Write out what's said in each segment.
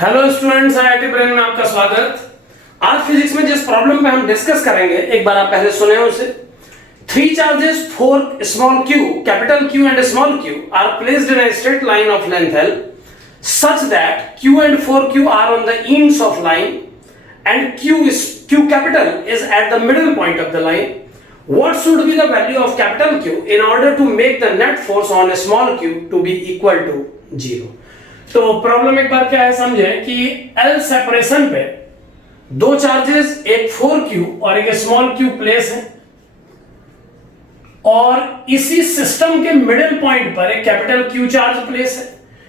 Hello students, IIT brain में आपका स्वागत। आज फिजिक्स में जिस प्रॉब्लम पे हम डिस्कस करेंगे, एक बार आप पहले सुने उसे। Three charges four small Q, capital Q and small q are placed in a straight line of length L such that Q and 4Q are on the ends of line and Q capital is at the middle point of the line. What should be the value of capital Q in order to make the net force on a small q to be equal to 0? तो problem एक बार क्या है समझे कि L separation पे दो charges, एक 4Q और एक स्मॉल q प्लेस है और इसी सिस्टम के मिडिल पॉइंट पर एक कैपिटल Q चार्ज प्लेस है।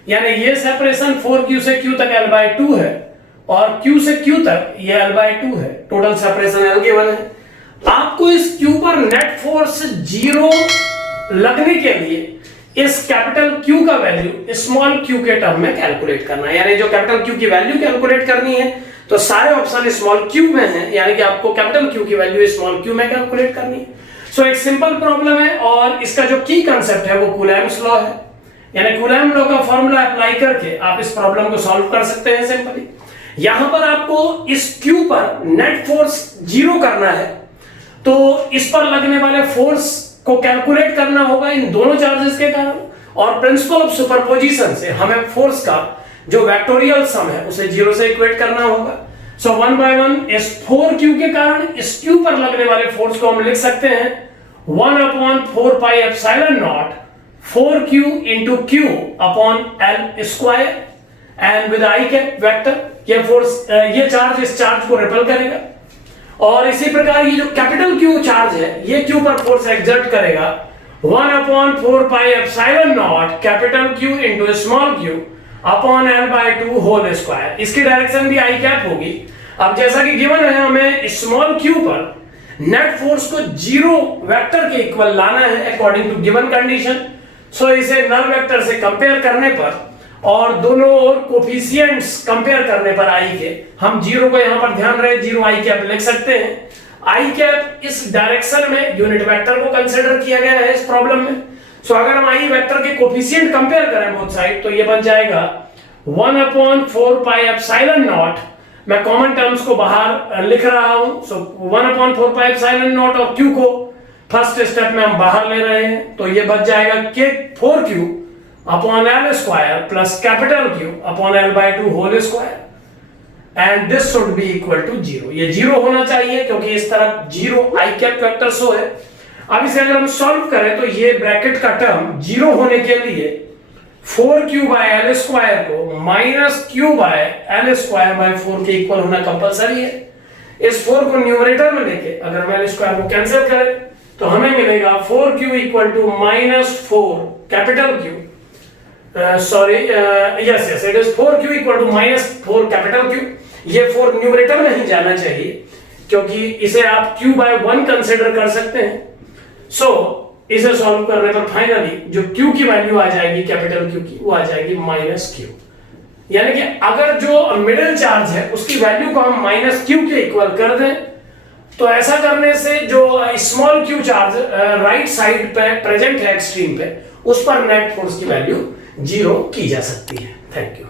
यानी ये सेपरेशन 4Q से Q तक L/2 है और Q से Q तक ये L/2 है। टोटल सेपरेशन L गिवन है। आपको इस Q पर नेट फोर्स 0 लगने के लिए इस कैपिटल Q का वैल्यू स्मॉल q के टर्म में कैलकुलेट करना है। यानी जो कैपिटल Q की वैल्यू कैलकुलेट करनी है तो सारे ऑप्शन स्मॉल q में हैं, यानी कि आपको कैपिटल Q की वैल्यू स्मॉल q में कैलकुलेट करनी है। सो एक सिंपल प्रॉब्लम है और इसका जो की कांसेप्ट है वो कूलम्ब्स लॉ है। यानी कूलम्ब लॉ का फॉर्मूला अप्लाई करके आप इस प्रॉब्लम को सॉल्व कर सकते हैं सिंपली। यहां पर आपको इस Q पर नेट फोर्स 0 करना है तो इस पर लगने वाले फोर्स को कैलकुलेट करना होगा इन दोनों चार्जेस के कारण, और प्रिंसिपल ऑफ सुपरपोजिशन से हमें फोर्स का जो वेक्टोरियल सम है उसे 0 से इक्वेट करना होगा। सो 1 by 1 इस 4Q के कारण इस Q पर लगने वाले फोर्स को हम लिख सकते हैं 1/4 pi epsilon naught 4Q into Q upon L square and with I cap vector. ये फोर्स, ये चार्ज इस चार्ज को रिपेल करेगा और इसी प्रकार ये जो कैपिटल Q चार्ज है ये Q पर फोर्स एक्सर्ट करेगा 1/4 pi epsilon naught capital Q into small q upon L/2 whole square. इसकी डायरेक्शन भी I कैप होगी। अब जैसा कि गिवन है हमें स्मॉल q पर नेट फोर्स को 0 वेक्टर के इक्वल लाना है according to given condition. So इसे नल वेक्टर से कंपेयर करने पर और दोनों ओर कोफिशिएंट्स कंपेयर करने पर I के हम 0 को यहां पर ध्यान रहे 0 I कैप लिख सकते हैं। I कैप इस डायरेक्शन में यूनिट वेक्टर को कंसीडर किया गया है इस प्रॉब्लम में। सो अगर हम I वेक्टर के कोफिशिएंट कंपेयर करें बोथ साइड तो ये बन जाएगा 1/4 pi epsilon naught। मैं कॉमन टर्म्स को बाहर लिख रहा हूं। सो 1/4 pi epsilon naught और Q को फर्स्ट स्टेप में हम बाहर ले रहे हैं तो ये बच जाएगा K 4Q upon L square plus capital Q upon L/2 whole square and this should be equal to 0। ये 0 होना चाहिए क्योंकि इस तरफ 0 I कैप वेक्टर शो है। अब इसे अगर हम सॉल्व करें तो ये ब्रैकेट का टर्म 0 होने के लिए 4Q by L square को -Q by L square by 4 के इक्वल होना कंपलसरी है। इस 4 को न्यूमरेटर में लेके अगर हम L square को कैंसिल करें तो हमें मिलेगा 4Q equal to -4 capital Q yes it is 4Q equal to -4 capital Q। ये 4 न्यूमरेटर में ही जाना चाहिए क्योंकि इसे आप Q by 1 कंसीडर कर सकते हैं। सो इसे सॉल्व करने पर फाइनली जो Q की वैल्यू आ जाएगी कैपिटल Q की वो आ जाएगी -Q। यानी कि अगर जो मिडिल चार्ज है उसकी वैल्यू को हम -Q के इक्वल कर दें तो ऐसा करने से जो small q charge right side पे प्रेजेंट है एक्सट्रीम पे उस पर नेट फोर्स की वैल्यू 0 की जा सकती है। Thank you.